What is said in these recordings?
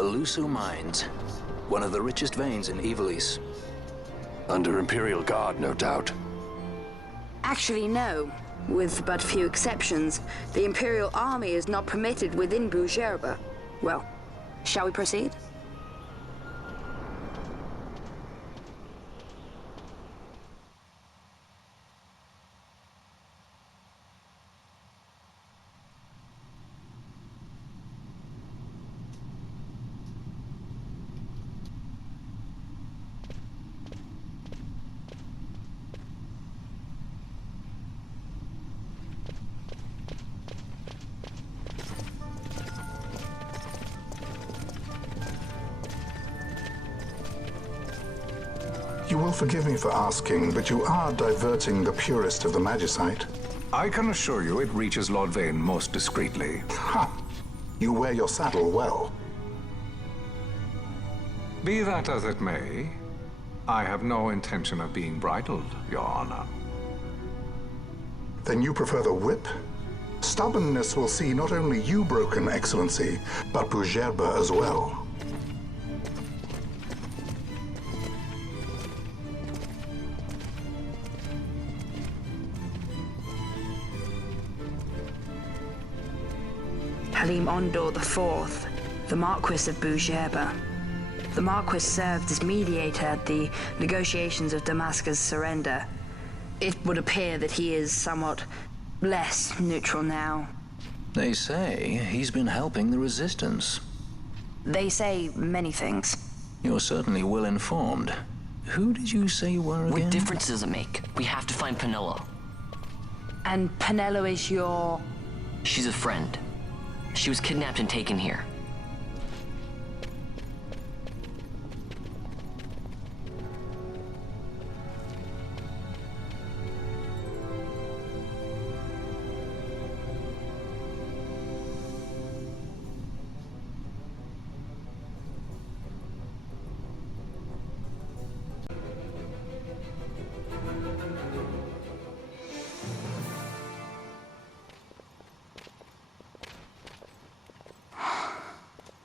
The Lusu Mines, one of the richest veins in Ivalice. Under Imperial Guard, no doubt. Actually, no. With but few exceptions, the Imperial Army is not permitted within Bhujerba. Well, shall we proceed? You will forgive me for asking, but you are diverting the purest of the Magicite. I can assure you it reaches Lord Vane most discreetly. Ha! You wear your saddle well. Be that as it may, I have no intention of being bridled, Your Honor. Then you prefer the whip? Stubbornness will see not only you broken, Excellency, but Bhujerba as well. Halim Ondor IV, the Marquis of Bhujerba. The Marquis served as mediator at the negotiations of Damascus' surrender. It would appear that he is somewhat less neutral now. They say he's been helping the Resistance. They say many things. You're certainly well informed. Who did you say you were again? What difference does it make? We have to find Penelo. And Penelo is your... She's a friend. She was kidnapped and taken here.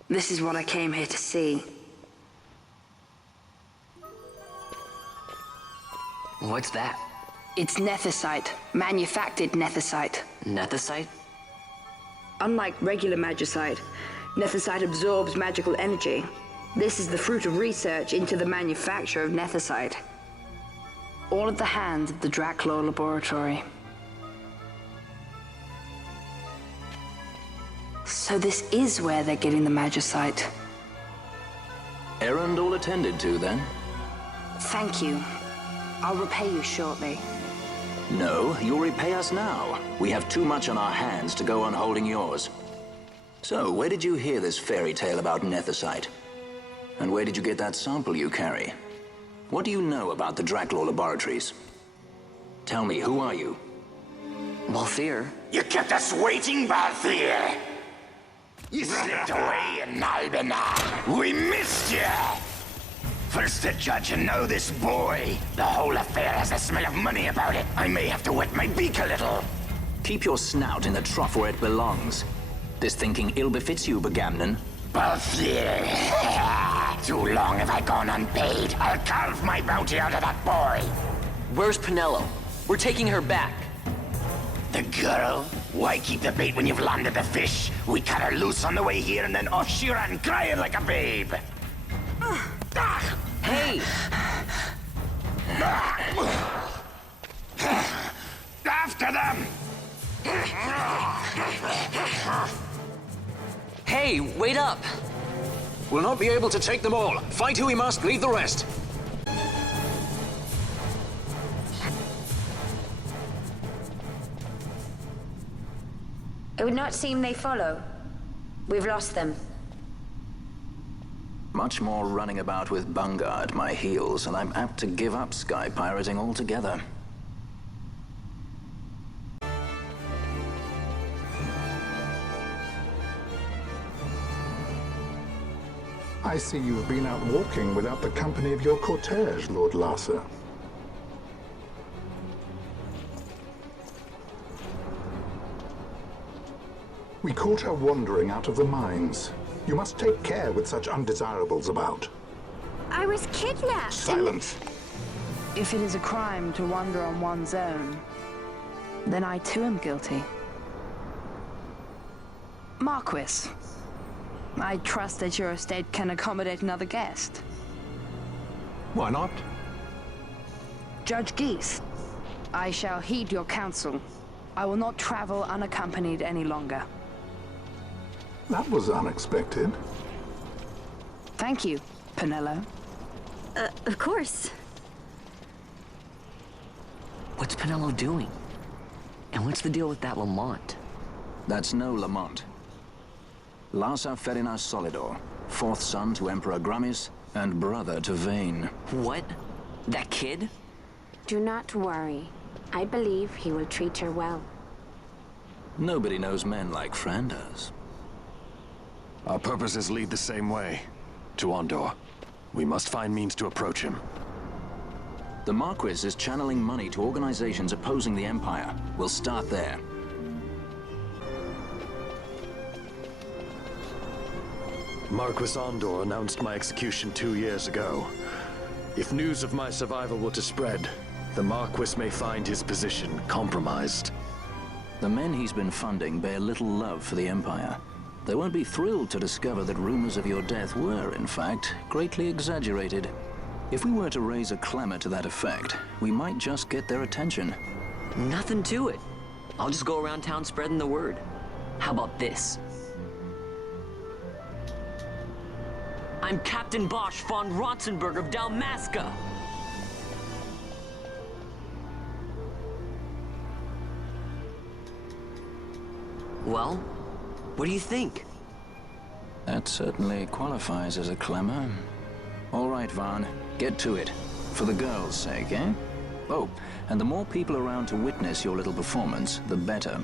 This is what I came here to see. What's that? It's nethicite, manufactured nethicite. Nethicite? Unlike regular magicite, nethicite absorbs magical energy. This is the fruit of research into the manufacture of nethicite. All at the hands of the Draclaw Laboratory. So this is where they're getting the magicite. Errand all attended to, then? Thank you. I'll repay you shortly. No, you'll repay us now. We have too much on our hands to go on holding yours. So, where did you hear this fairy tale about nethicite? And where did you get that sample you carry? What do you know about the Draclaw Laboratories? Tell me, who are you? Balthier. You kept us waiting, Balthier! You slipped away in Nalbenar. We missed you! First the judge and now this boy. The whole affair has a smell of money about it. I may have to wet my beak a little. Keep your snout in the trough where it belongs. This thinking ill befits you, Begamnon. Balthier. Too long have I gone unpaid. I'll carve my bounty out of that boy. Where's Penelo? We're taking her back. The girl? Why keep the bait when you've landed the fish? We cut her loose on the way here and then off she ran crying like a babe. Hey! After them! Hey, wait up! We'll not be able to take them all. Fight who we must, leave the rest. It would not seem they follow. We've lost them. Much more running about with Bunga at my heels, and I'm apt to give up sky pirating altogether. I see you've been out walking without the company of your cortege, Lord Larsa. We caught her wandering out of the mines. You must take care with such undesirables about. I was kidnapped. Silence. If it is a crime to wander on one's own, then I too am guilty. Marquis, I trust that your estate can accommodate another guest. Why not? Judge Geese, I shall heed your counsel. I will not travel unaccompanied any longer. That was unexpected. Thank you, Penello. Of course. What's Penello doing? And what's the deal with that Lamont? That's no Lamont. Larsa Ferinas Solidor, fourth son to Emperor Grummis and brother to Vane. What? That kid? Do not worry. I believe he will treat her well. Nobody knows men like Fran does. Our purposes lead the same way. To Ondor. We must find means to approach him. The Marquis is channeling money to organizations opposing the Empire. We'll start there. Marquis Ondor announced my execution 2 years ago. If news of my survival were to spread, the Marquis may find his position compromised. The men he's been funding bear little love for the Empire. They won't be thrilled to discover that rumors of your death were, in fact, greatly exaggerated. If we were to raise a clamor to that effect, we might just get their attention. Nothing to it. I'll just go around town spreading the word. How about this? I'm Captain Bosch von Ronsenberg of Dalmasca. Well, what do you think? That certainly qualifies as a clamor. All right, Vaughn, get to it. For the girls' sake, eh? Oh, and the more people around to witness your little performance, the better.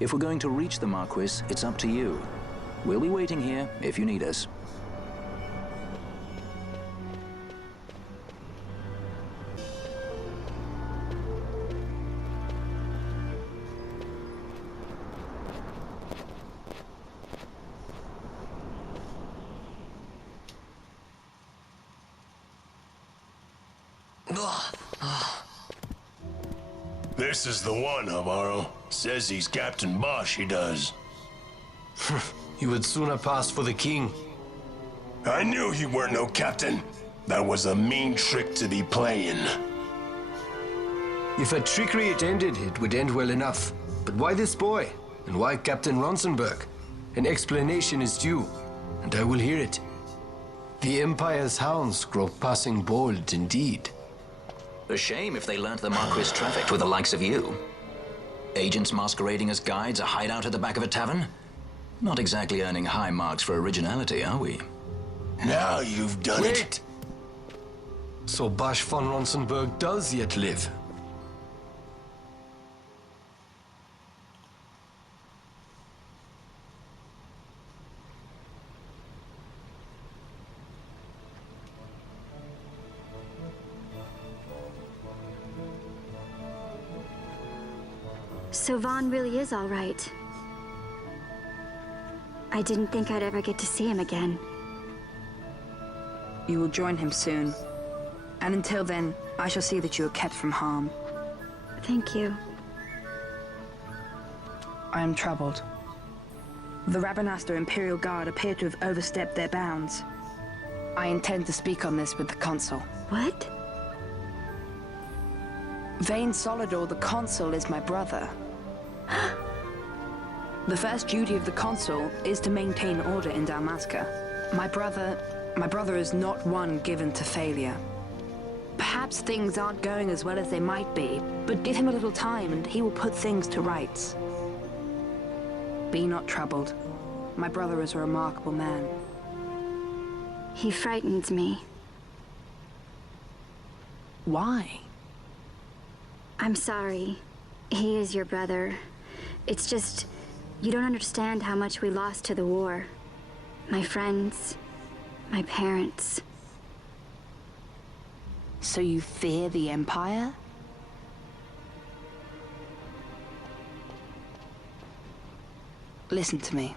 If we're going to reach the Marquis, it's up to you. We'll be waiting here if you need us. This is the one, Amaro. Says he's Captain Bosch, he does. You would sooner pass for the king. I knew he weren't no captain. That was a mean trick to be playing. If a trickery it ended, it would end well enough. But why this boy? And why Captain Ronsenberg? An explanation is due, and I will hear it. The Empire's hounds grow passing bold indeed. A shame if they learnt the Marquis trafficked with the likes of you. Agents masquerading as guides, a hideout at the back of a tavern? Not exactly earning high marks for originality, are we? Now you've done it. So Bosch von Ronsenberg does yet live. So Vaughn really is all right. I didn't think I'd ever get to see him again. You will join him soon. And until then, I shall see that you are kept from harm. Thank you. I am troubled. The Rabanastre Imperial Guard appear to have overstepped their bounds. I intend to speak on this with the Consul. What? Vane Solidor, the Consul, is my brother. The first duty of the Consul is to maintain order in Dalmasca. My brother is not one given to failure. Perhaps things aren't going as well as they might be, but give him a little time and he will put things to rights. Be not troubled. My brother is a remarkable man. He frightens me. Why? I'm sorry. He is your brother. It's just, you don't understand how much we lost to the war. My friends, my parents. So you fear the Empire? Listen to me.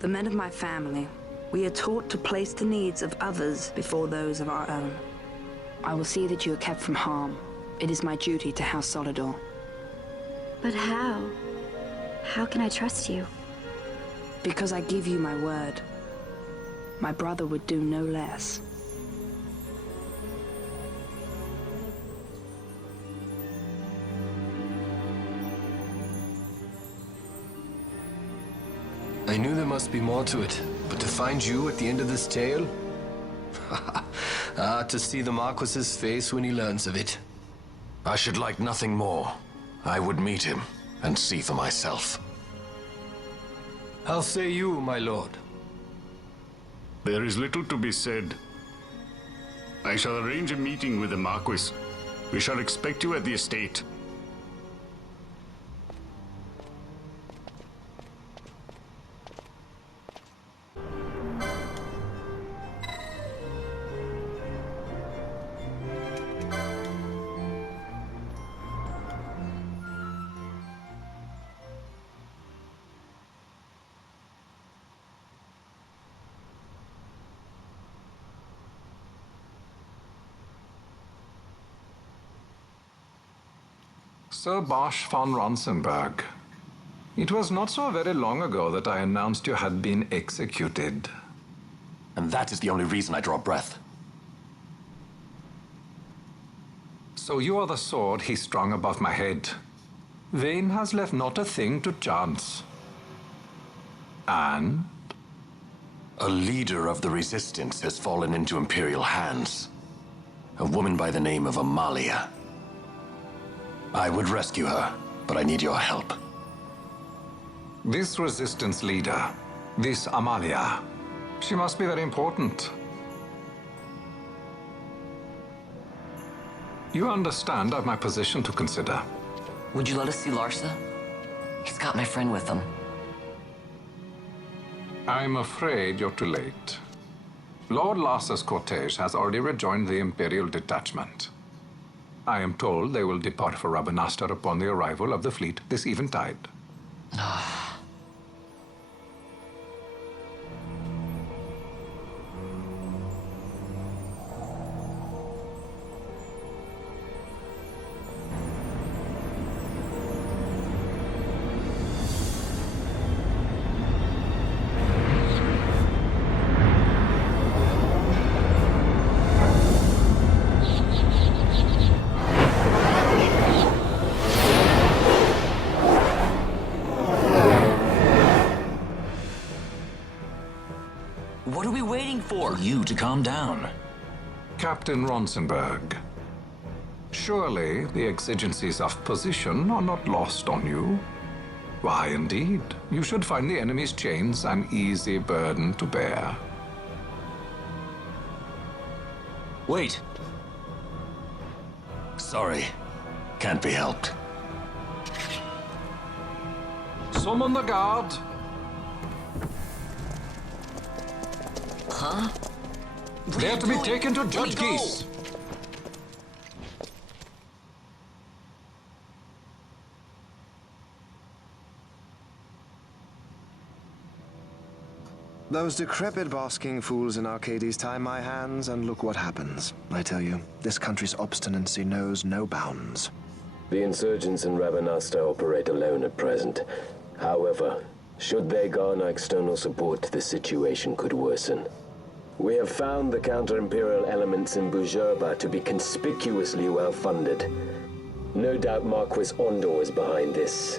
The men of my family, we are taught to place the needs of others before those of our own. I will see that you are kept from harm. It is my duty to House Solidor. But how? How can I trust you? Because I give you my word. My brother would do no less. I knew there must be more to it, but to find you at the end of this tale? To see the Marquis's face when he learns of it. I should like nothing more. I would meet him and see for myself. How say you, my lord? There is little to be said. I shall arrange a meeting with the Marquis. We shall expect you at the estate. Sir Bosch von Ronsenberg. It was not so very long ago that I announced you had been executed. And that is the only reason I draw breath. So you are the sword he strung above my head. Vane has left not a thing to chance. And? A leader of the Resistance has fallen into Imperial hands. A woman by the name of Amalia. I would rescue her, but I need your help. This Resistance leader, this Amalia, she must be very important. You understand I've my position to consider. Would you let us see Larsa? He's got my friend with him. I'm afraid you're too late. Lord Larsa's cortege has already rejoined the Imperial detachment. I am told they will depart for Remaster upon the arrival of the fleet this eventide. What are we waiting for? For you to calm down. Captain Ronsenberg, surely the exigencies of position are not lost on you. Why, indeed, you should find the enemy's chains an easy burden to bear. Wait. Sorry. Can't be helped. Summon the guard. Huh? They are to be taken to Judge Geese. Those decrepit basking fools in Arcades tie my hands, and look what happens. I tell you, this country's obstinacy knows no bounds. The insurgents in Remaster operate alone at present. However, should they garner external support, the situation could worsen. We have found the counter-imperial elements in Bhujerba to be conspicuously well-funded. No doubt Marquis Ondor is behind this.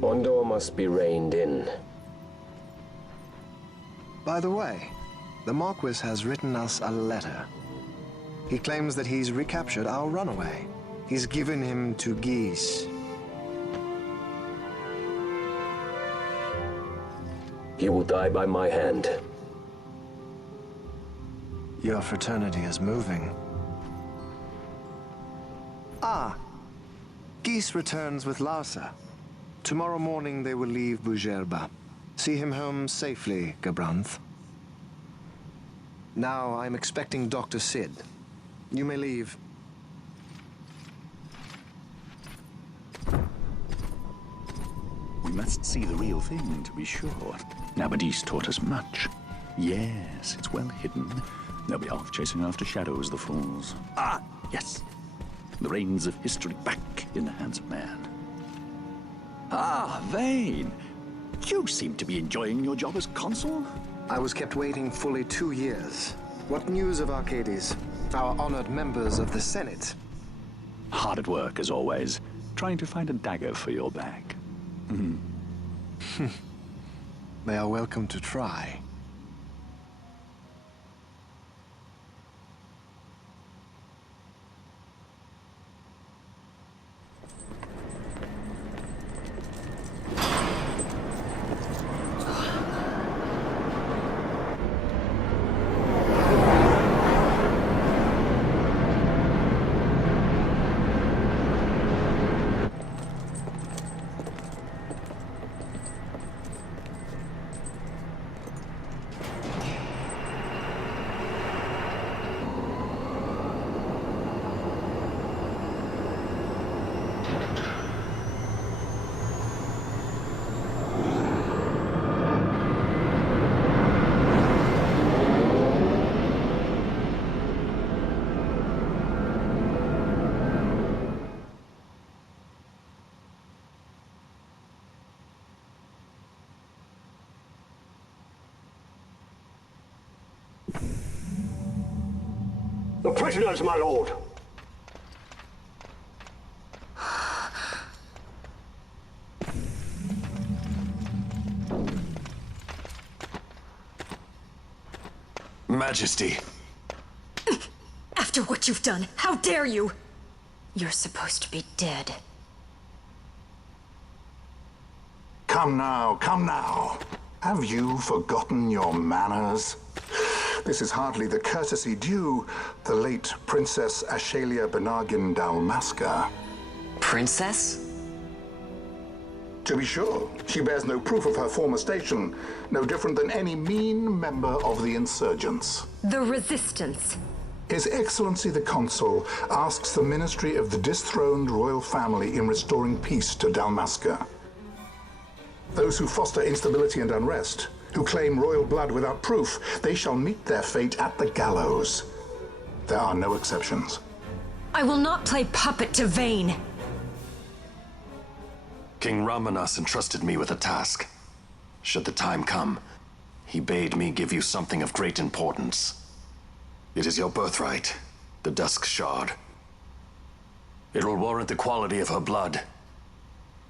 Ondor must be reined in. By the way, the Marquis has written us a letter. He claims that he's recaptured our runaway. He's given him to Geese. He will die by my hand. Your fraternity is moving. Ah, Geese returns with Larsa. Tomorrow morning they will leave Bhujerba. See him home safely, Gabranth. Now I'm expecting Dr. Sid. You may leave. We must see the real thing to be sure. Nabadis taught us much. Yes, it's well hidden. They'll be off chasing after shadows, the fools. Ah, yes. The reins of history back in the hands of man. Ah, Vane. You seem to be enjoying your job as consul. I was kept waiting fully 2 years. What news of Arcades? Our honored members of the Senate? Hard at work, as always, trying to find a dagger for your back. They are welcome to try. The prisoners, my lord. Majesty. After what you've done, how dare you? You're supposed to be dead. Come now, come now. Have you forgotten your manners? This is hardly the courtesy due the late Princess Ashalia Benargin Dalmasca. Princess? To be sure, she bears no proof of her former station, no different than any mean member of the insurgents. The Resistance. His Excellency the Consul asks the ministry of the dethroned royal family in restoring peace to Dalmasca. Those who foster instability and unrest, who claim royal blood without proof, they shall meet their fate at the gallows. There are no exceptions. I will not play puppet to Vane. King Ramanas entrusted me with a task. Should the time come, he bade me give you something of great importance. It is your birthright, the Dusk Shard. It will warrant the quality of her blood.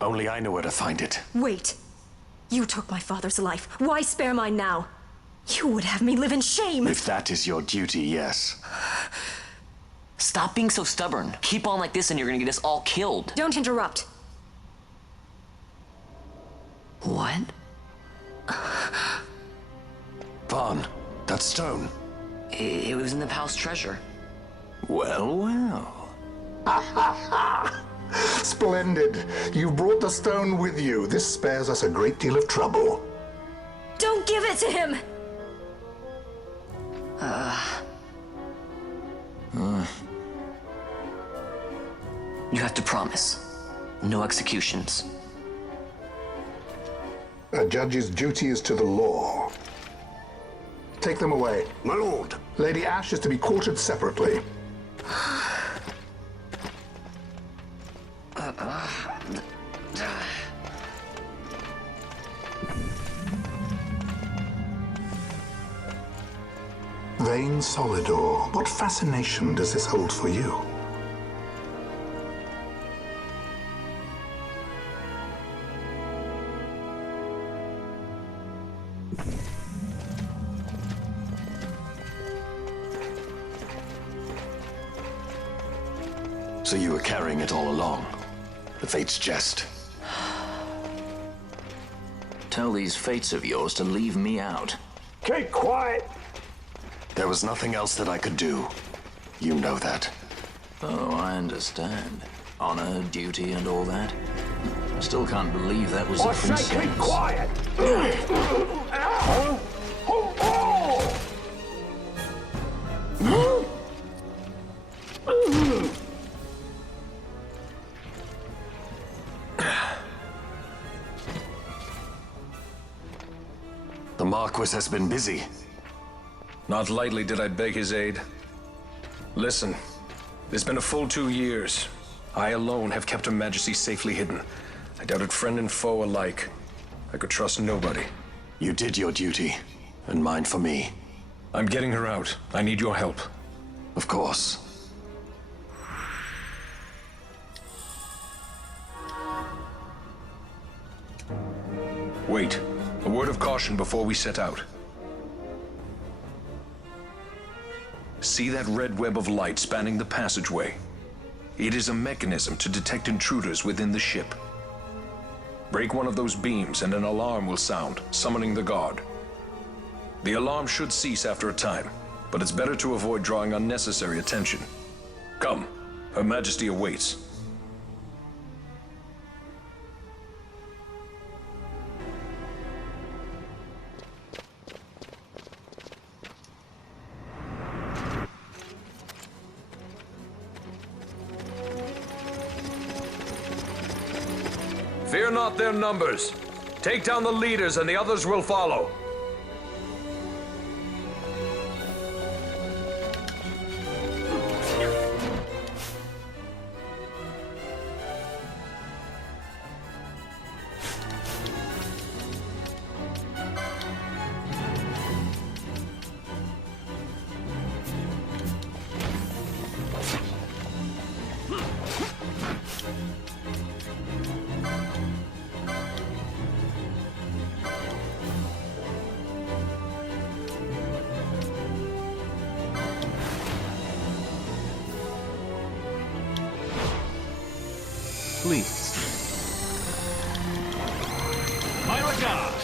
Only I know where to find it. Wait. You took my father's life. Why spare mine now? You would have me live in shame. If that is your duty, yes. Stop being so stubborn. Keep on like this and you're gonna get us all killed. Don't interrupt. What? Vaughn, that stone. It was in the palace treasure. Well, well. Splendid. You've brought the stone with you. This spares us a great deal of trouble. Don't give it to him! You have to promise. No executions. A judge's duty is to the law. Take them away. My lord. Lady Ash is to be quartered separately. Vane Solidor, what fascination does this hold for you? So you were carrying it all along. The Fate's jest. Tell these fates of yours to leave me out. Keep quiet. There was nothing else that I could do. You know that. Oh, I understand. Honor, duty, and all that. I still can't believe that was a princess. I say keep quiet. Marquis has been busy. Not lightly did I beg his aid. Listen, it's been a full 2 years. I alone have kept Her Majesty safely hidden. I doubted friend and foe alike. I could trust nobody. You did your duty, and mine for me. I'm getting her out. I need your help. Of course. Wait. A word of caution before we set out. See that red web of light spanning the passageway? It is a mechanism to detect intruders within the ship. Break one of those beams and an alarm will sound, summoning the guard. The alarm should cease after a time, but it's better to avoid drawing unnecessary attention. Come, Her Majesty awaits. Fear not their numbers. Take down the leaders and the others will follow. Please. My regards.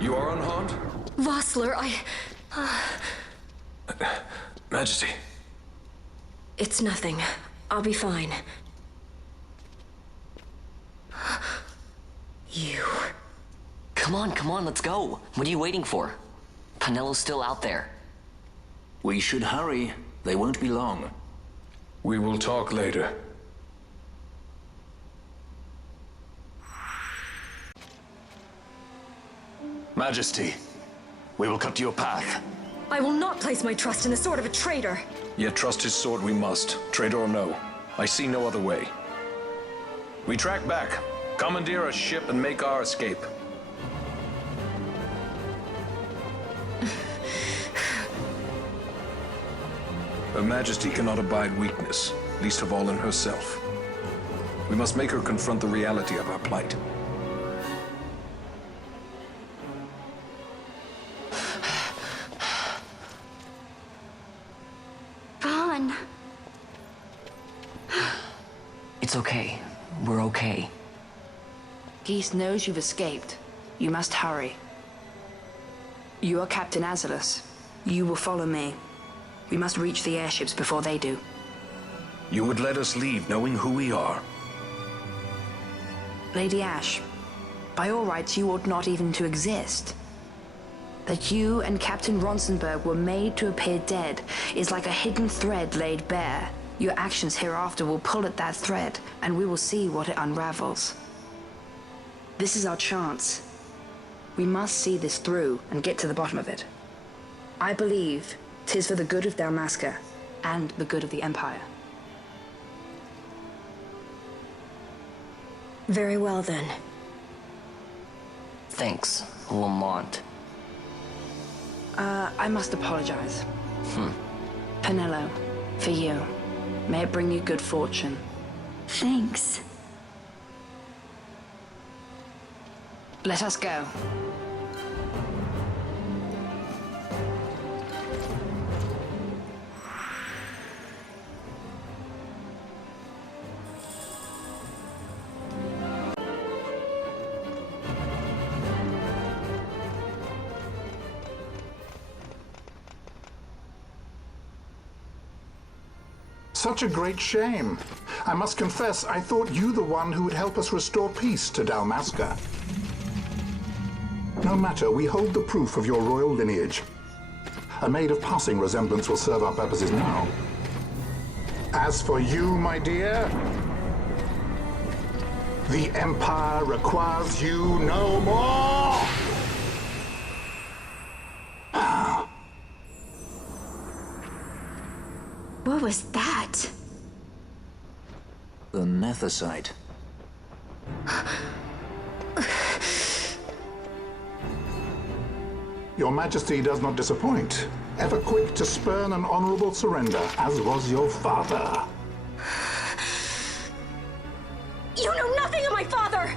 You are unharmed? Vossler, Majesty. It's nothing. I'll be fine. You. Come on, let's go. What are you waiting for? Penello's still out there. We should hurry. They won't be long. We will talk later. Majesty, we will cut your path. I will not place my trust in the sword of a traitor. Yet trust his sword we must, traitor or no. I see no other way. We track back, commandeer a ship, and make our escape. Her Majesty cannot abide weakness, least of all in herself. We must make her confront the reality of our plight. Ron. It's okay. We're okay. Geese knows you've escaped. You must hurry. You are Captain Azalus. You will follow me. We must reach the airships before they do. You would let us leave knowing who we are? Lady Ash, by all rights you ought not even to exist. That you and Captain Ronsenberg were made to appear dead is like a hidden thread laid bare. Your actions hereafter will pull at that thread, and we will see what it unravels. This is our chance. We must see this through and get to the bottom of it. I believe 'tis for the good of Dalmasca and the good of the Empire. Very well, then. Thanks, Lamont. I must apologize. Penello, for you. May it bring you good fortune. Thanks. Let us go. Such a great shame. I must confess, I thought you the one who would help us restore peace to Dalmasca. No matter, we hold the proof of your royal lineage. A maid of passing resemblance will serve our purposes now. As for you, my dear, the Empire requires you no more! What was that? The Nethicite. Your Majesty does not disappoint. Ever quick to spurn an honorable surrender, as was your father. You know nothing of my father!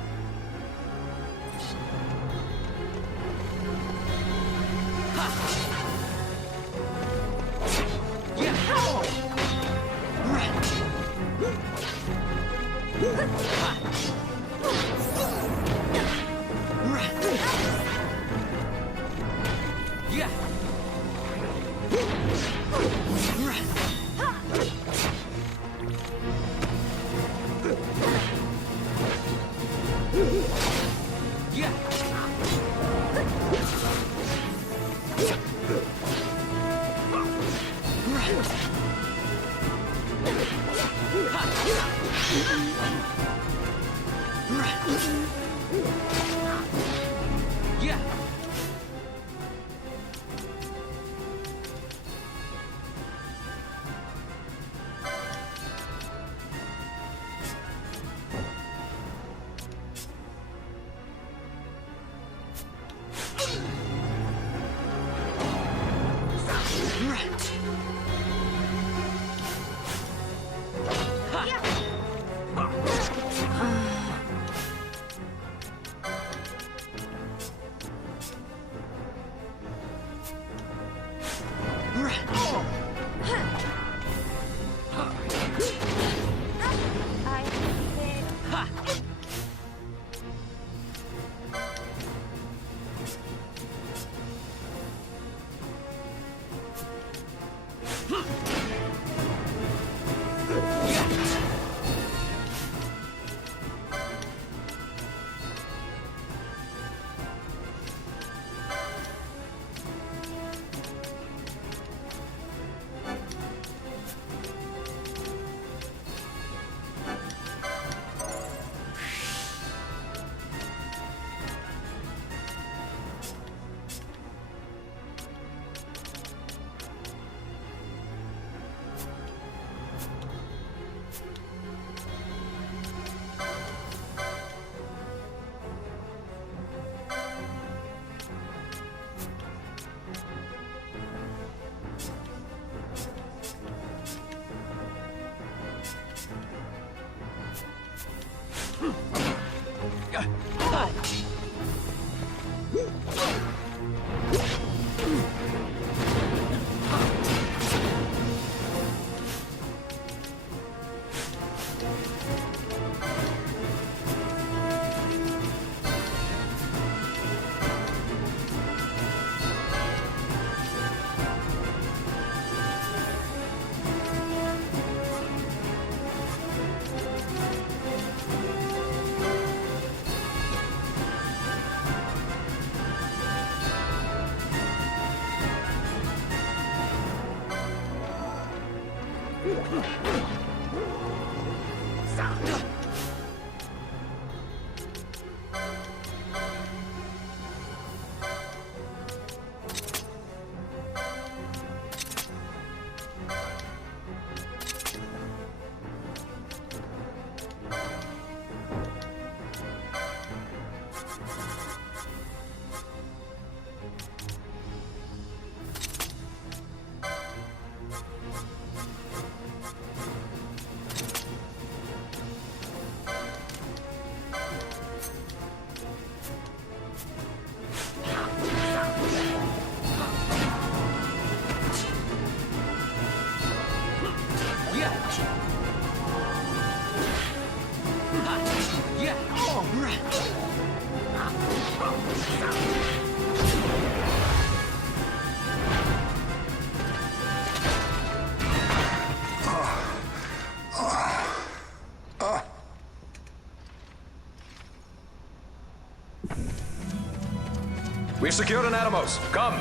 We've secured an Atomos. Come.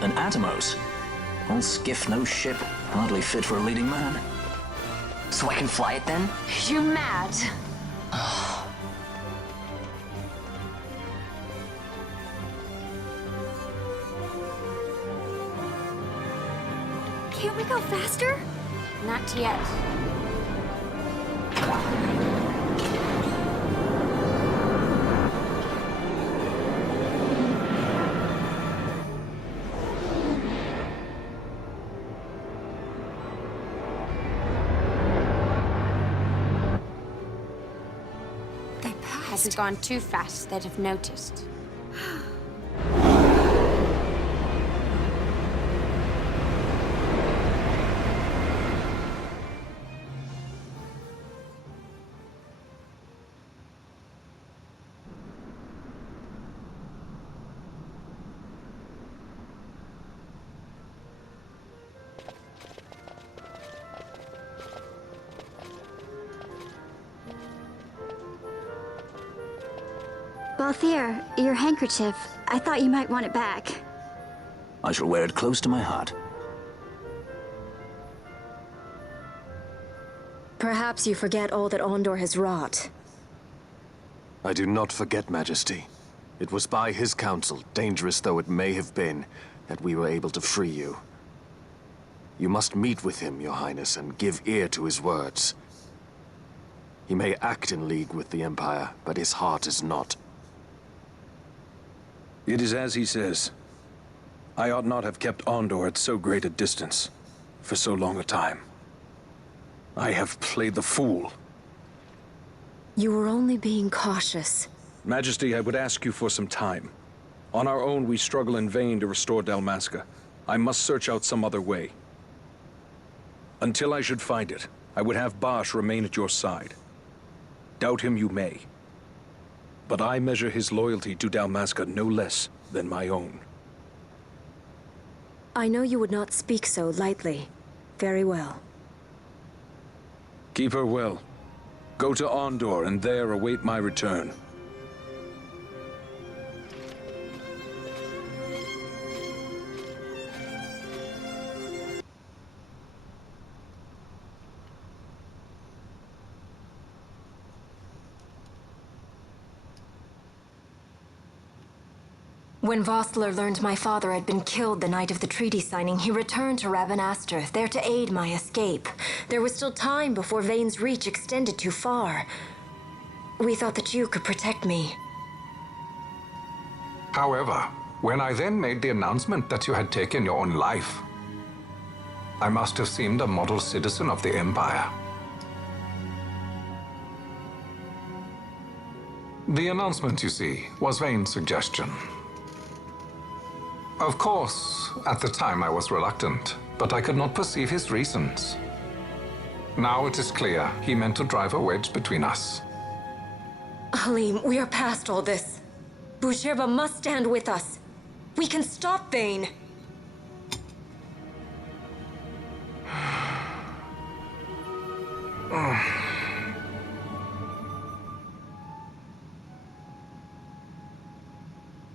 An Atomos? All skiff, no ship. Hardly fit for a leading man. So I can fly it then? You mad? Can't we go faster? Not yet. Has gone too fast, they'd have noticed. Balthier, your handkerchief. I thought you might want it back. I shall wear it close to my heart. Perhaps you forget all that Ondor has wrought. I do not forget, Majesty. It was by his counsel, dangerous though it may have been, that we were able to free you. You must meet with him, Your Highness, and give ear to his words. He may act in league with the Empire, but his heart is not. It is as he says. I ought not have kept Ondor at so great a distance for so long a time. I have played the fool. You were only being cautious. Majesty, I would ask you for some time. On our own, we struggle in vain to restore Dalmasca. I must search out some other way. Until I should find it, I would have Bosch remain at your side. Doubt him you may. But I measure his loyalty to Dalmasca no less than my own. I know you would not speak so lightly. Very well. Keep her well. Go to Ondor and there await my return. When Vossler learned my father had been killed the night of the treaty signing, he returned to Ravenaster, there to aid my escape. There was still time before Vane's reach extended too far. We thought that you could protect me. However, when I then made the announcement that you had taken your own life, I must have seemed a model citizen of the Empire. The announcement, you see, was Vane's suggestion. Of course, at the time I was reluctant, but I could not perceive his reasons. Now it is clear he meant to drive a wedge between us. Halim, we are past all this. Bhujerba must stand with us. We can stop Vane.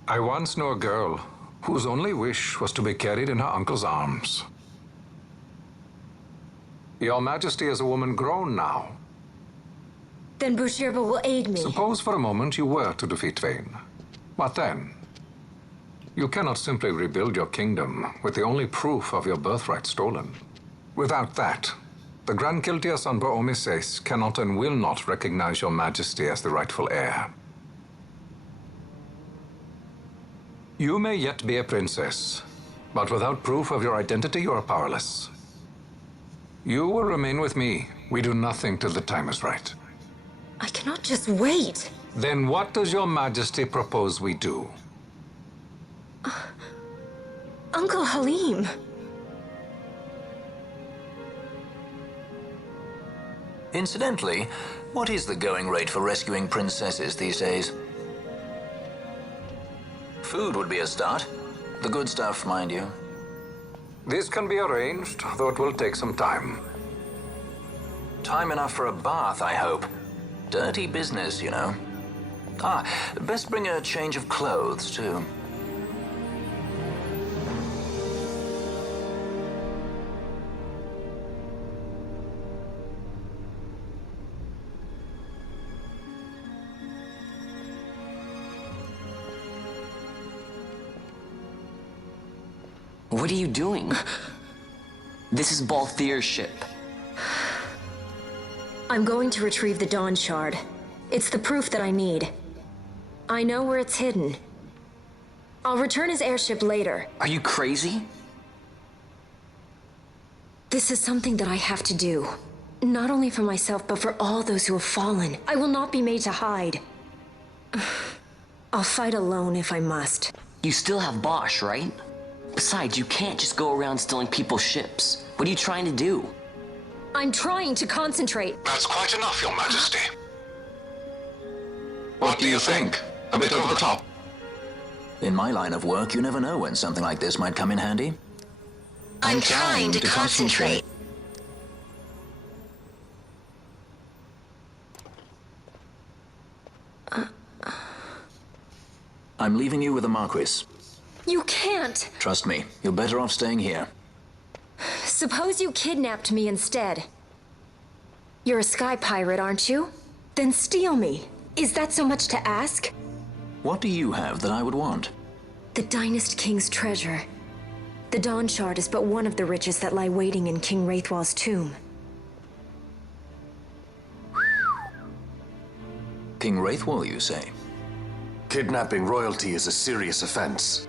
I once knew a girl whose only wish was to be carried in her uncle's arms. Your Majesty is a woman grown now. Then Bhujerba will aid me. Suppose for a moment you were to defeat Vane. What then? You cannot simply rebuild your kingdom with the only proof of your birthright stolen. Without that, the Grand Kiltia Sanba Omises cannot and will not recognize your Majesty as the rightful heir. You may yet be a princess, but without proof of your identity, you are powerless. You will remain with me. We do nothing till the time is right. I cannot just wait. Then what does your Majesty propose we do? Uncle Halim. Incidentally, what is the going rate for rescuing princesses these days? Food would be a start. The good stuff, mind you. This can be arranged, though it will take some time. Time enough for a bath, I hope. Dirty business, you know. Ah, best bring a change of clothes, too. What are you doing? This is Balthier's ship. I'm going to retrieve the Dawn Shard. It's the proof that I need. I know where it's hidden. I'll return his airship later. Are you crazy? This is something that I have to do. Not only for myself, but for all those who have fallen. I will not be made to hide. I'll fight alone if I must. You still have Bosch, right? Besides, you can't just go around stealing people's ships. What are you trying to do? I'm trying to concentrate. That's quite enough, Your Majesty. What do you think? A bit over the top? In my line of work, you never know when something like this might come in handy. I'm trying to concentrate. I'm leaving you with the Marquis. You can't. Trust me, you're better off staying here. Suppose you kidnapped me instead. You're a sky pirate, aren't you? Then steal me. Is that so much to ask? What do you have that I would want? The Dynast King's treasure. The Dawn Shard is but one of the riches that lie waiting in King Wraithwall's tomb. King Wraithwall, you say? Kidnapping royalty is a serious offense.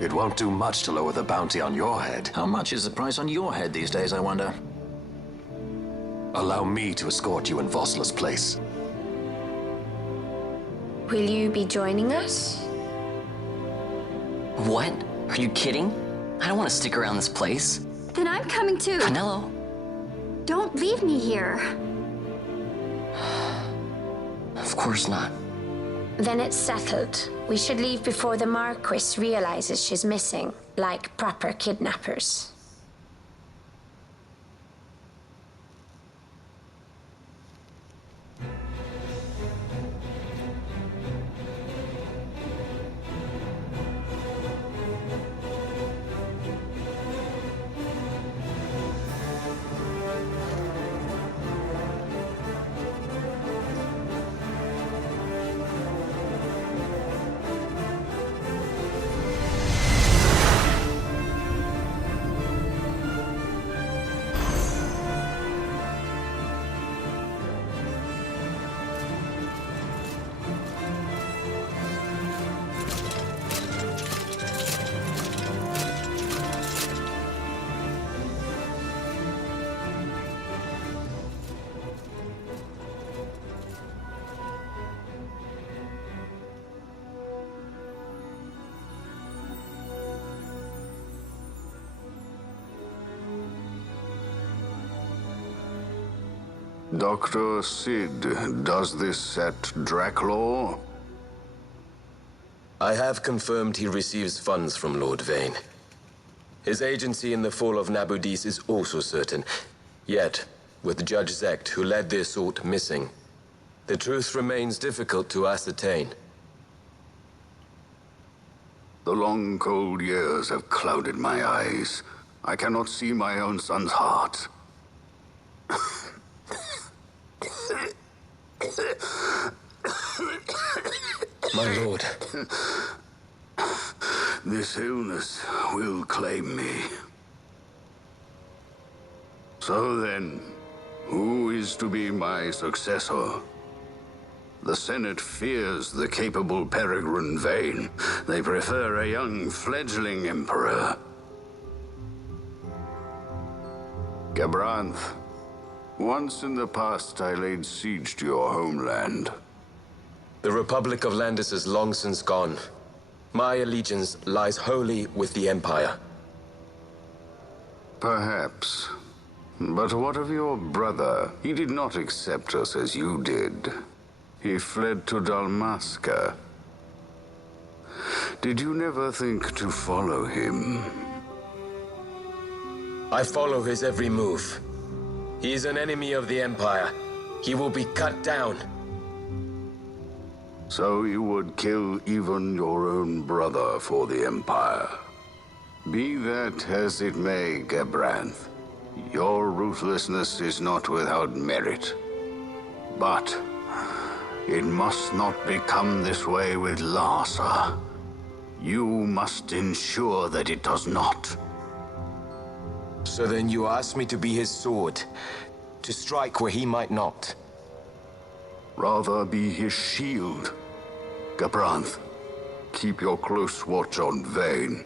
It won't do much to lower the bounty on your head. How much is the price on your head these days, I wonder? Allow me to escort you in Vosla's place. Will you be joining us? What? Are you kidding? I don't want to stick around this place. Then I'm coming too. Canelo. Don't leave me here. Of course not. Then it's settled. We should leave before the Marquis realizes she's missing, like proper kidnappers. Dr. Sid, does this set Draclaw? I have confirmed he receives funds from Lord Vane. His agency in the fall of Nabudis is also certain. Yet, with Judge Zecht, who led the assault, missing, the truth remains difficult to ascertain. The long, cold years have clouded my eyes. I cannot see my own son's heart. My lord. This illness will claim me. So then, who is to be my successor? The Senate fears the capable Peregrine Vane. They prefer a young, fledgling emperor. Gabranth, once in the past I laid siege to your homeland. The Republic of Landis is long since gone. My allegiance lies wholly with the Empire. Perhaps. But what of your brother? He did not accept us as you did. He fled to Dalmasca. Did you never think to follow him? I follow his every move. He is an enemy of the Empire. He will be cut down. So you would kill even your own brother for the Empire. Be that as it may, Gabranth, your ruthlessness is not without merit. But it must not become this way with Larsa. You must ensure that it does not. So then you ask me to be his sword, to strike where he might not. Rather be his shield. Gabranth, keep your close watch on Vane.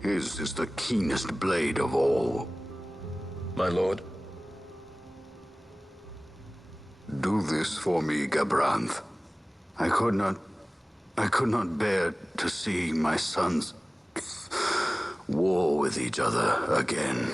His is the keenest blade of all. My lord. Do this for me, Gabranth. I could not bear to see my sons war with each other again.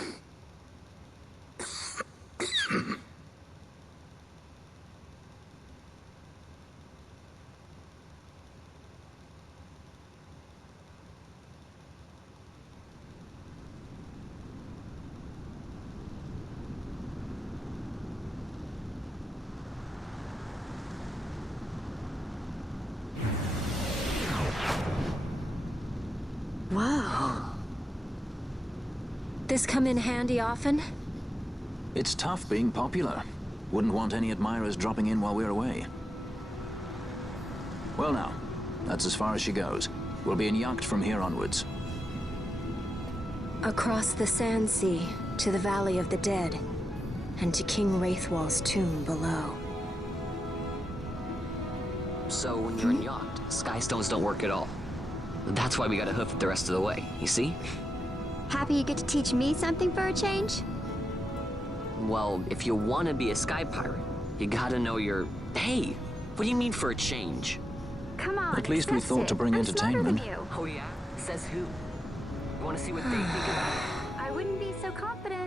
Whoa. This come in handy often? It's tough being popular. Wouldn't want any admirers dropping in while we're away. Well now, that's as far as she goes. We'll be in yacht from here onwards. Across the Sand Sea, to the Valley of the Dead, and to King Wraithwall's tomb below. So when you're in yacht, skystones don't work at all. That's why we gotta hoof it the rest of the way, you see? Happy you get to teach me something for a change? Well, if you want to be a sky pirate, you gotta know your... Hey, what do you mean for a change? Come on, At least we thought to bring entertainment. Oh yeah? Says who? You want to see what they think about it? I wouldn't be so confident